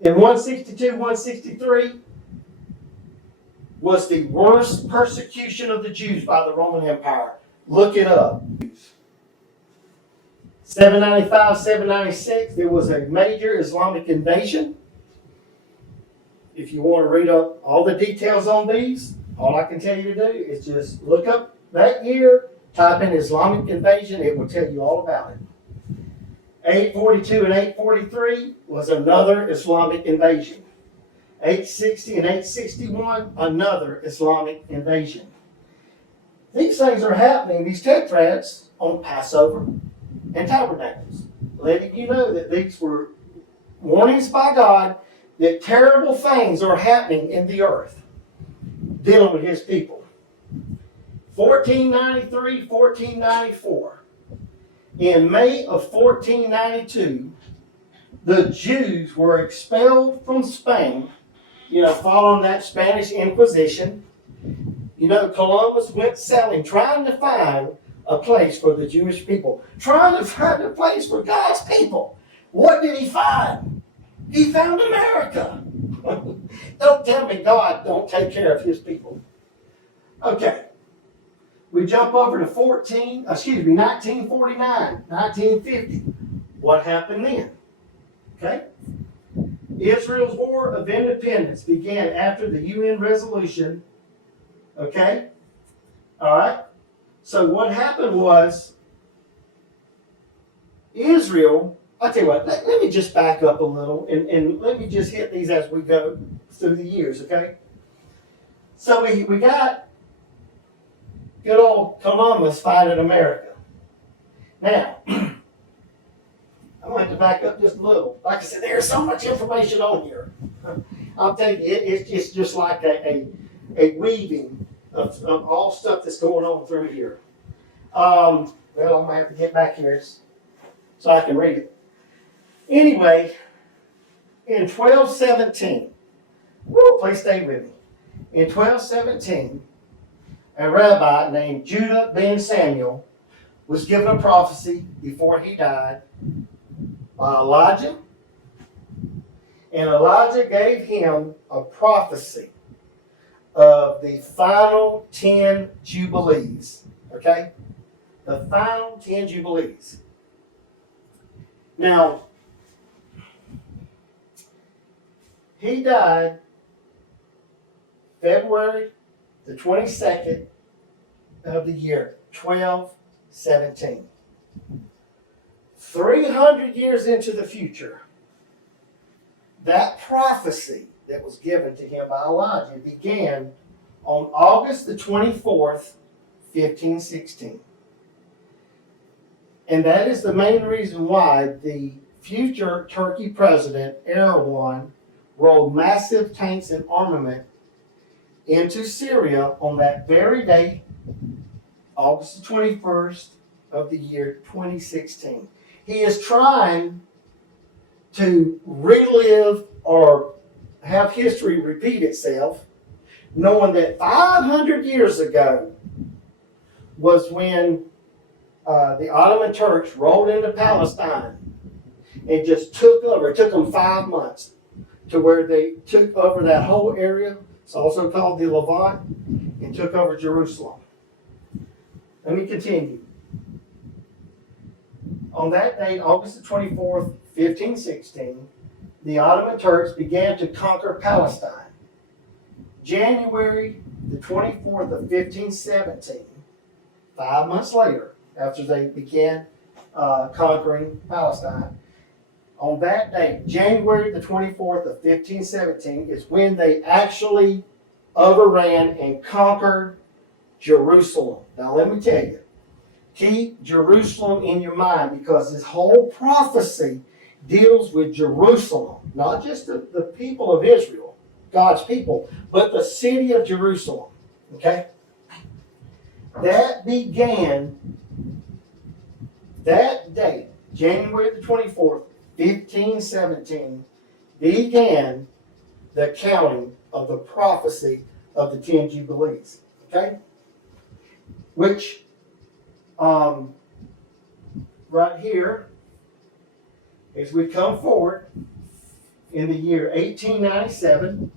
In 162, 163 was the worst persecution of the Jews by the Roman Empire. Look it up. 795, 796, there was a major Islamic invasion. If you want to read up all the details on these, all I can tell you to do is just look up that year, type in Islamic invasion, it will tell you all about it. 842 and 843 was another Islamic invasion. 860 and 861, another Islamic invasion. These things are happening, these tetrads, on Passover and Tabernacles, letting you know that these were warnings by God that terrible things are happening in the earth, dealing with his people. 1493, 1494. In May of 1492, the Jews were expelled from Spain, following that Spanish Inquisition. Columbus went sailing, trying to find a place for the Jewish people, trying to find a place for God's people. What did he find? He found America. Don't tell me God don't take care of his people. Okay. We jump over to 1949, 1950. What happened then? Okay. Israel's War of Independence began after the UN resolution. Okay. All right. So what happened was Israel, I'll tell you what, let me just back up a little and let me just hit these as we go through the years, okay? So we got good old Columbus finding America. Now, I'm going to have to back up just a little. Like I said, there's so much information on here. I'll tell you, it's just like a weaving of all stuff that's going on through here. Well, I'm going to have to get back here so I can read it. Anyway, in 1217, please stay with me. In 1217, a rabbi named Judah ben Samuel was given a prophecy before he died by Elijah. And Elijah gave him a prophecy of the final 10 Jubilees. Okay? The final 10 Jubilees. Now, he died February the 22nd of the year 1217. 300 years into the future, that prophecy that was given to him by Elijah began on August the 24th, 1516. And that is the main reason why the future Turkey president, Erdogan, rolled massive tanks and armament into Syria on that very day, August the 21st of the year 2016. He is trying to relive or have history repeat itself, knowing that 500 years ago was when the Ottoman Turks rolled into Palestine and just took over. It took them 5 months to where they took over that whole area. It's also called the Levant, and took over Jerusalem. Let me continue. On that date, August the 24th, 1516, the Ottoman Turks began to conquer Palestine. January the 24th of 1517, 5 months later, after they began conquering Palestine, on that day, January the 24th of 1517, is when they actually overran and conquered Jerusalem. Now let me tell you, keep Jerusalem in your mind, because this whole prophecy deals with Jerusalem, not just the people of Israel, God's people, but the city of Jerusalem. Okay? That began, that date, January the 24th, 1517, began the counting of the prophecy of the 10 Jubilees. Okay? Which, right here, as we come forward, in the year 1897,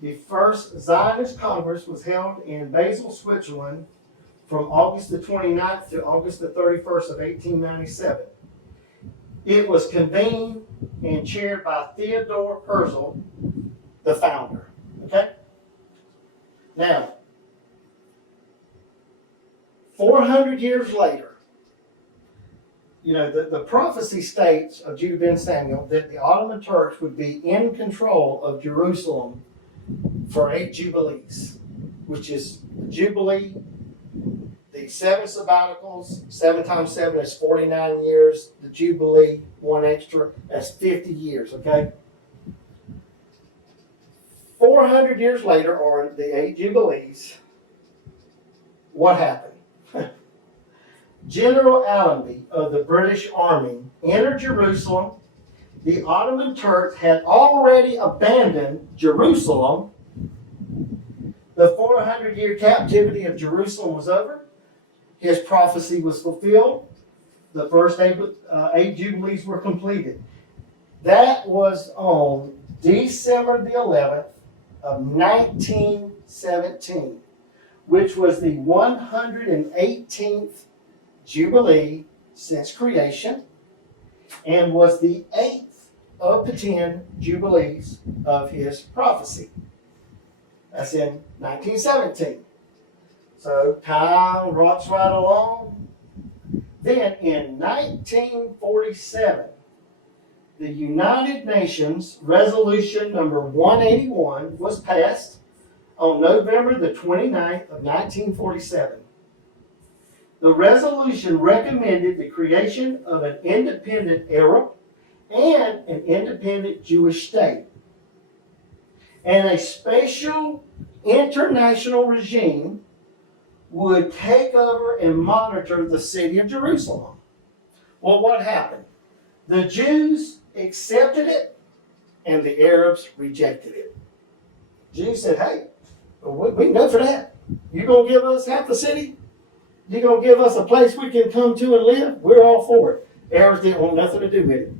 the first Zionist Congress was held in Basel, Switzerland from August the 29th to August the 31st of 1897. It was convened and chaired by Theodore Herzl, the founder. Okay? Now, 400 years later, the prophecy states of Judah ben Samuel that the Ottoman Turks would be in control of Jerusalem for 8 jubilees, which is the Jubilee, the 7 sabbaticals, 7 times 7 is 49 years, the Jubilee, 1 extra, that's 50 years, okay? 400 years later, or the 8 jubilees, what happened? General Allenby of the British Army entered Jerusalem. The Ottoman Turks had already abandoned Jerusalem. The 400-year captivity of Jerusalem was over. His prophecy was fulfilled. The first 8 jubilees were completed. That was on December the 11th of 1917, which was the 118th Jubilee since creation, and was the 8th of the 10 Jubilees of his prophecy. That's in 1917. So time rocks right along. Then in 1947, the United Nations Resolution number 181 was passed on November the 29th of 1947. The resolution recommended the creation of an independent Arab and an independent Jewish state, and a special international regime would take over and monitor the city of Jerusalem. Well, what happened? The Jews accepted it, and the Arabs rejected it. Jews said, hey, we can go for that. You're going to give us half the city? You're going to give us a place we can come to and live? We're all for it. Arabs didn't want nothing to do with it.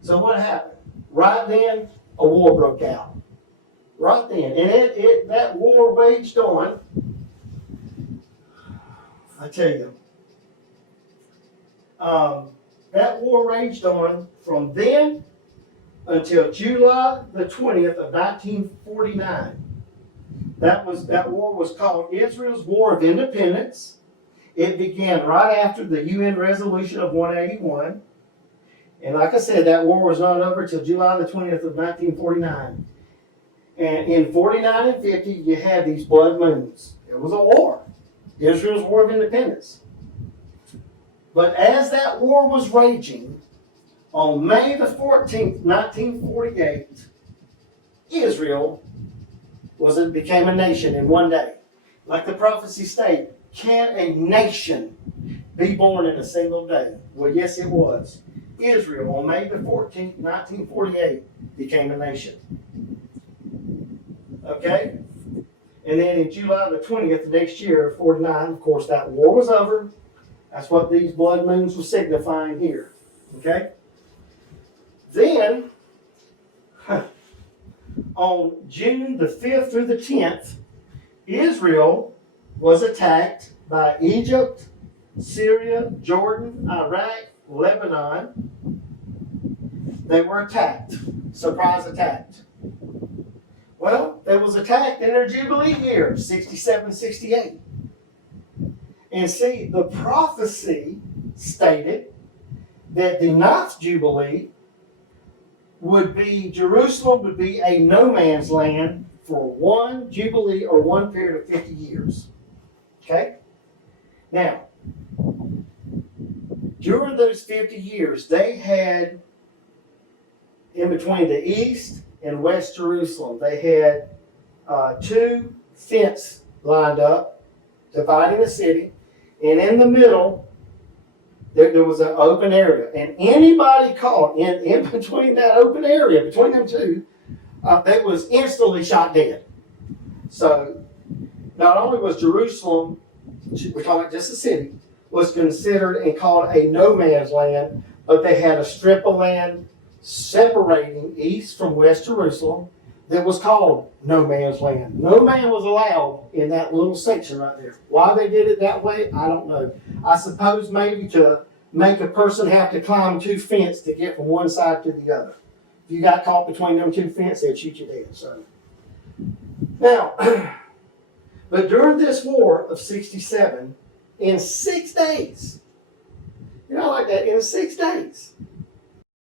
So what happened? Right then, a war broke out. Right then. And that war waged on, I tell you, that war raged on from then until July the 20th of 1949. That war was called Israel's War of Independence. It began right after the UN resolution of 181. And like I said, that war was not over until July the 20th of 1949. And in 49 and 50, you had these blood moons. It was a war. Israel's War of Independence. But as that war was raging, on May the 14th, 1948, Israel became a nation in one day. Like the prophecy stated, can a nation be born in a single day? Well, yes, it was. Israel, on May the 14th, 1948, became a nation. Okay? And then in July the 20th next year, 49, of course, that war was over. That's what these blood moons were signifying here. Okay? Then, on June the 5th through the 10th, Israel was attacked by Egypt, Syria, Jordan, Iraq, Lebanon. They were attacked. Surprise attacked. Well, they was attacked in their Jubilee year, 67, 68. And see, the prophecy stated that the 9th Jubilee Jerusalem would be a no man's land for one Jubilee or one period of 50 years. Okay? Now, during those 50 years, they had, in between the east and west Jerusalem, they had 2 fences lined up, dividing the city, and in the middle, there was an open area. And anybody caught in between that open area, between them two, they was instantly shot dead. So, not only was Jerusalem, we call it just a city, was considered and called a no man's land, but they had a strip of land separating east from West Jerusalem that was called No Man's Land. No man was allowed in that little section right there. Why they did it that way, I don't know. I suppose maybe to make a person have to climb 2 fences to get from one side to the other. If you got caught between them 2 fences, they'd shoot you dead. So now, but during this war of 67, in 6 days, like that, in 6 days,